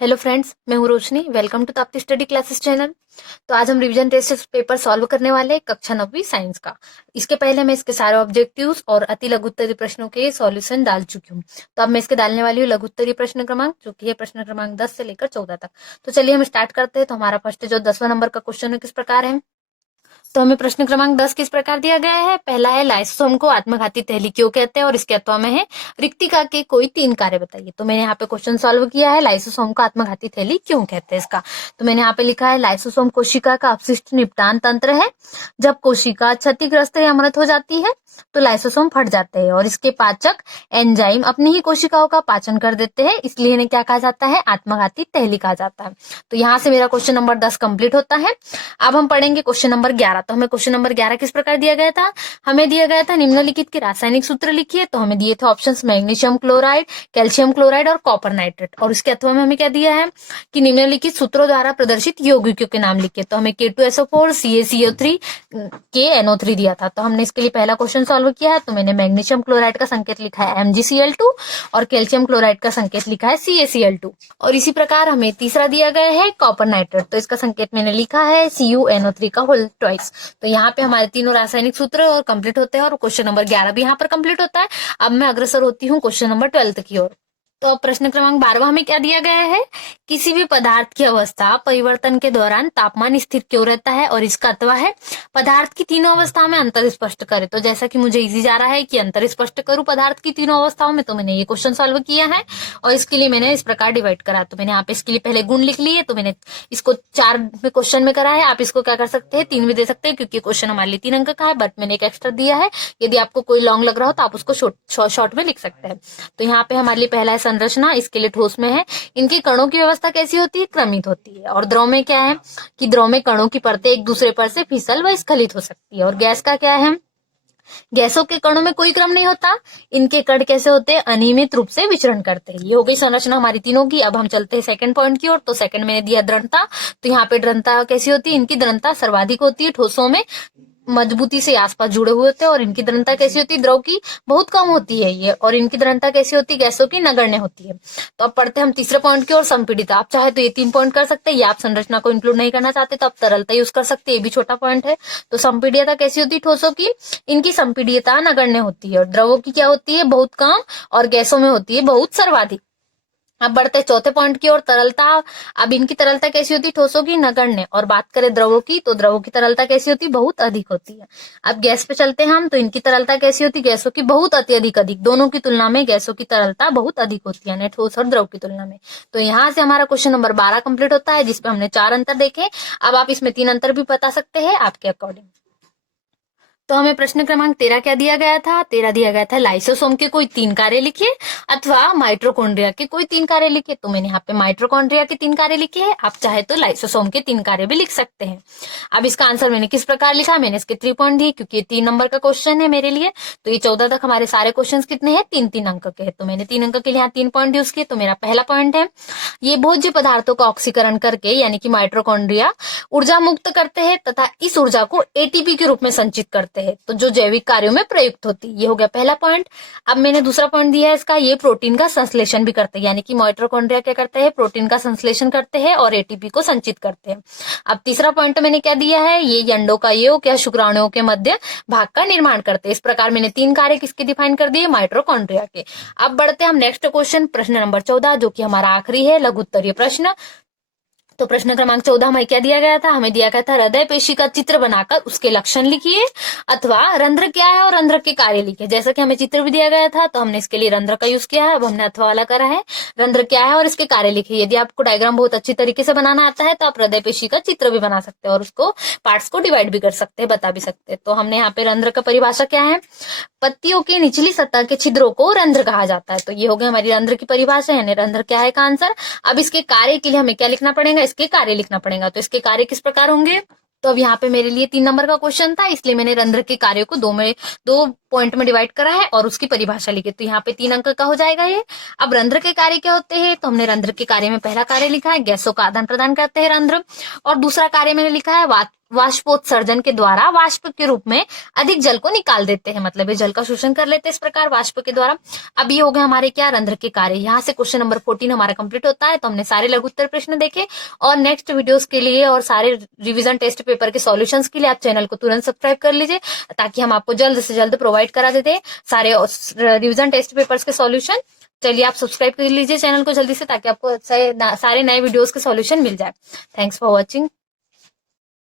Hello friends, मैं हूँ Roshni. Welcome to Tapti study classes channel. तो आज हम रिवीजन टेस्ट पेपर सॉल्व करने वाले हैं कक्षा 9वीं साइंस का। इसके पहले मैं इसके सारे ऑब्जेक्टिव्स और अति लघु उत्तरीय प्रश्नों के सॉल्यूशन डाल चुकी हूँ। तो अब मैं इसके डालने वाली हूँ लघु उत्तरीय प्रश्न क्रमांक, जो कि है प्रश्न क्रमांक 10 से लेकर 14 तक। तो चलिए हम स्टार्ट करते हैं। तो हमारा फर्स्ट जो 10वां नंबर का क्वेश्चन है किस प्रकार है। तो हमें प्रश्न क्रमांक 10 किस प्रकार दिया गया है। पहला है लाइसोसोम को आत्मघाती तहली क्यों कहते हैं, और इसके अथवा में है रिक्तिका के कोई 3 कार्य बताइए। तो मैंने यहाँ पे क्वेश्चन सॉल्व किया है, लाइसोसोम को आत्मघाती थैली क्यों कहते हैं इसका। तो मैंने यहाँ पे लिखा है लाइसोसोम कोशिका का अपशिष्ट निपटान तंत्र है। जब कोशिका क्षतिग्रस्त या मृत हो जाती है तो लाइसोसोम फट जाते हैं और इसके पाचक एंजाइम अपनी ही कोशिकाओं का पाचन कर देते हैं, इसलिए इन्हें क्या कहा जाता है, आत्मघाती तैली कहा जाता है। तो यहाँ से मेरा क्वेश्चन नंबर 10 कंप्लीट होता है। अब हम पढ़ेंगे क्वेश्चन नंबर 11। तो हमें क्वेश्चन नंबर 11 किस प्रकार दिया गया था। हमें दिया गया था निम्नलिखित के रासायनिक सूत्र लिखिए। तो हमें दिए थे options magnesium chloride, calcium chloride और कॉपर नाइट्रेट। और इसके अथवा में हमें क्या दिया है कि निम्नलिखित सूत्रों द्वारा प्रदर्शित यौगिकों के नाम लिखिए। तो हमें K2SO4, CaCO3, KNO3 दिया था। तो हमने इसके लिए पहला क्वेश्चन सॉल्व किया है। तो मैंने मैग्नीशियम क्लोराइड का संकेत लिखा है MgCl2 और कैल्शियम क्लोराइड का संकेत लिखा है CaCl2। और इसी प्रकार हमें तीसरा दिया गया है कॉपर नाइट्रेट। तो इसका संकेत मैंने लिखा है CuNO3 का होल ट्वाइस। तो यहाँ पे हमारे तीनों रासायनिक सूत्र और कंप्लीट होते हैं और क्वेश्चन नंबर 11 भी यहाँ पर कंप्लीट होता है। अब मैं अग्रसर होती हूँ क्वेश्चन नंबर 12 की ओर। तो अब प्रश्न क्रमांक 12 हमें क्या दिया गया है, किसी भी पदार्थ की अवस्था परिवर्तन के दौरान तापमान स्थिर क्यों रहता है, और इसका अथवा है पदार्थ की तीनों अवस्थाओं में अंतर स्पष्ट करे। तो जैसा कि मुझे इजी जा रहा है कि अंतर स्पष्ट करूं पदार्थ की तीनों अवस्थाओं में, तो मैंने ये क्वेश्चन सॉल्व किया है और इसके लिए मैंने इस प्रकार डिवाइड करा। तो मैंने यहाँ पे इसके लिए पहले गुण लिख लिए। तो मैंने इसको 4 में क्वेश्चन में करा है। आप इसको क्या कर सकते हैं, 3 भी दे सकते हैं, क्योंकि क्वेश्चन हमारे लिए 3 अंक का है, बट मैंने एक एक्स्ट्रा दिया है। यदि आपको कोई लॉन्ग लग रहा हो तो आप उसको शॉर्ट में लिख सकते हैं। तो यहाँ पे हमारे लिए पहला है संरचना, इसके लिए ठोस में है इनके कणों की व्यवस्था कैसी होती है, क्रमित होती है। और द्रव में क्या है कि द्रव में कणों की परतें एक दूसरे पर से फिसल व स्खलित हो सकती है। और गैस का क्या है, गैसों के कणों में कोई क्रम नहीं होता, इनके कण कैसे होते हैं, अनियमित रूप से विचरण करते हैं। ये हो गई संरचना हमारी तीनों की। अब हम चलते हैं सेकंड पॉइंट की ओर। तो सेकंड मैंने दिया दृढ़ता। तो यहाँ पे दृढ़ता कैसी होती है, इनकी दृढ़ता सर्वाधिक होती है, ठोसों में मजबूती से आसपास जुड़े हुए होते हैं। और इनकी दृढ़ता कैसी होती है, द्रव की बहुत कम होती है ये। और इनकी दृढ़ता कैसी होती है, गैसों की नगण्य होती है। तो अब पढ़ते हैं हम तीसरे पॉइंट की ओर, संपीड़िता। आप चाहे तो ये 3 पॉइंट कर सकते हैं, या आप संरचना को इंक्लूड नहीं करना चाहते तो आप तरलता यूज कर सकते हैं, ये भी छोटा पॉइंट है। तो संपीड़िता कैसी होती है, ठोसों की, इनकी संपीड़िता नगण्य होती है। और द्रवों की क्या होती है, बहुत कम, और गैसों में होती है बहुत सर्वाधिक। अब बढ़ते हैं चौथे पॉइंट की ओर, तरलता। अब इनकी तरलता कैसी होती है, ठोसों की नगण्य। और बात करें द्रवों की, तो द्रवों की तरलता कैसी होती है, बहुत अधिक होती है। अब गैस पे चलते हैं हम। तो इनकी तरलता कैसी होती है, गैसों की बहुत अत्यधिक अधिक, दोनों की तुलना में गैसों की तरलता बहुत अधिक होती है, ठोस और द्रव की तुलना में। तो यहाँ से हमारा क्वेश्चन नंबर 12 कंप्लीट होता है, जिसपे हमने 4 अंतर देखे। अब आप इसमें 3 अंतर भी बता सकते हैं आपके अकॉर्डिंग। तो हमें प्रश्न क्रमांक 13 क्या दिया गया था, 13 दिया गया था लाइसोसोम के कोई 3 कार्य लिखिए अथवा माइटोकॉन्ड्रिया के कोई 3 कार्य लिखिए। तो मैंने यहाँ पे माइटोकॉन्ड्रिया के 3 कार्य लिखे हैं, आप चाहे तो लाइसोसोम के 3 कार्य भी लिख सकते हैं। अब इसका आंसर मैंने किस प्रकार लिखा, मैंने इसके 3 पॉइंट दिए, क्योंकि ये 3 नंबर का क्वेश्चन है मेरे लिए। तो ये 14 तक हमारे सारे क्वेश्चन कितने हैं, 3-3 अंक के हैं। तो मैंने 3 अंक के लिए यहाँ 3 पॉइंट यूज किए। तो मेरा पहला पॉइंट है, ये भोज्य पदार्थों का ऑक्सीकरण करके यानी कि माइटोकॉन्ड्रिया ऊर्जा मुक्त करते हैं तथा इस ऊर्जा को एटीपी के रूप में संचित करते हैं, तो जो जैविक कार्यों में प्रयुक्त होती है। ये हो गया पहला पॉइंट। अब मैंने दूसरा पॉइंट दिया है इसका, ये प्रोटीन का संश्लेषण भी करते हैं, यानी कि माइटोकॉन्ड्रिया क्या करते हैं, प्रोटीन का संश्लेषण करते हैं और एटीपी को संचित करते हैं। अब तीसरा पॉइंट मैंने क्या दिया है, ये अंडों का योग या शुक्राणुओं के मध्य भाग का निर्माण करते हैं। इस प्रकार मैंने 3 कार्य किसके डिफाइन कर दिए, माइटोकॉन्ड्रिया के। अब बढ़ते हैं हम नेक्स्ट क्वेश्चन, प्रश्न नंबर 14, जो कि हमारा आखिरी है लघु उत्तरीय प्रश्न। तो प्रश्न क्रमांक 14 हमें क्या दिया गया था, हमें दिया गया था हृदय पेशी का चित्र बनाकर उसके लक्षण लिखिए अथवा रंध्र क्या है और रंध्र के कार्य लिखिए। जैसा कि हमें चित्र भी दिया गया था, तो हमने इसके लिए रंध्र का यूज किया है। अब हमने अथवा वाला करा है, रंध्र क्या है और इसके कार्य लिखिए। यदि आपको डायग्राम बहुत अच्छी तरीके से बनाना आता है तो आप हृदय पेशी का चित्र भी बना सकते हैं और उसको पार्ट्स को डिवाइड भी कर सकते हैं, बता भी सकते हैं। तो हमने यहाँ पे रंध्र का परिभाषा क्या है, पत्तियों की निचली सतह के छिद्रों को रंध्र कहा जाता है। तो ये हो गई हमारी रंध्र की परिभाषा, यानी रंध्र क्या है का आंसर। अब इसके कार्य के लिए हमें क्या लिखना पड़ेगा, इसके कार्य लिखना पड़ेगा। तो इसके कार्य किस प्रकार होंगे, तो अब यहाँ पे मेरे लिए 3 नंबर का क्वेश्चन था, इसलिए मैंने रंध्र के कार्य को 2 पॉइंट में डिवाइड करा है और उसकी परिभाषा लिखी। तो यहाँ पे 3 अंक का हो जाएगा ये। अब रंध्र के कार्य क्या होते हैं, तो हमने रंध्र के कार्य में पहला कार्य लिखा है, गैसों का आदान प्रदान करते हैं रंध्र। और दूसरा कार्य मैंने लिखा है वाष्पोत्सर्जन के द्वारा वाष्प के रूप में अधिक जल को निकाल देते हैं, मतलब ये जल का शोषण कर लेते हैं इस प्रकार वाष्प के द्वारा। अब ये हो गए हमारे क्या, रंध्र के कार्य। यहाँ से क्वेश्चन नंबर 14 हमारा कंप्लीट होता है। तो हमने सारे लघु उत्तर प्रश्न देखे, और नेक्स्ट वीडियोस के लिए और सारे रिवीजन टेस्ट पेपर के सॉल्यूशंस के लिए आप चैनल को तुरंत सब्सक्राइब कर लीजिए, ताकि हम आपको जल्द से जल्द प्रोवाइड करा देते सारे रिवीजन टेस्ट पेपर्स के सॉल्यूशन। चलिए आप सब्सक्राइब कर लीजिए चैनल को जल्दी से, ताकि आपको सारे नए वीडियोस के सॉल्यूशन मिल जाए। Thanks for watching.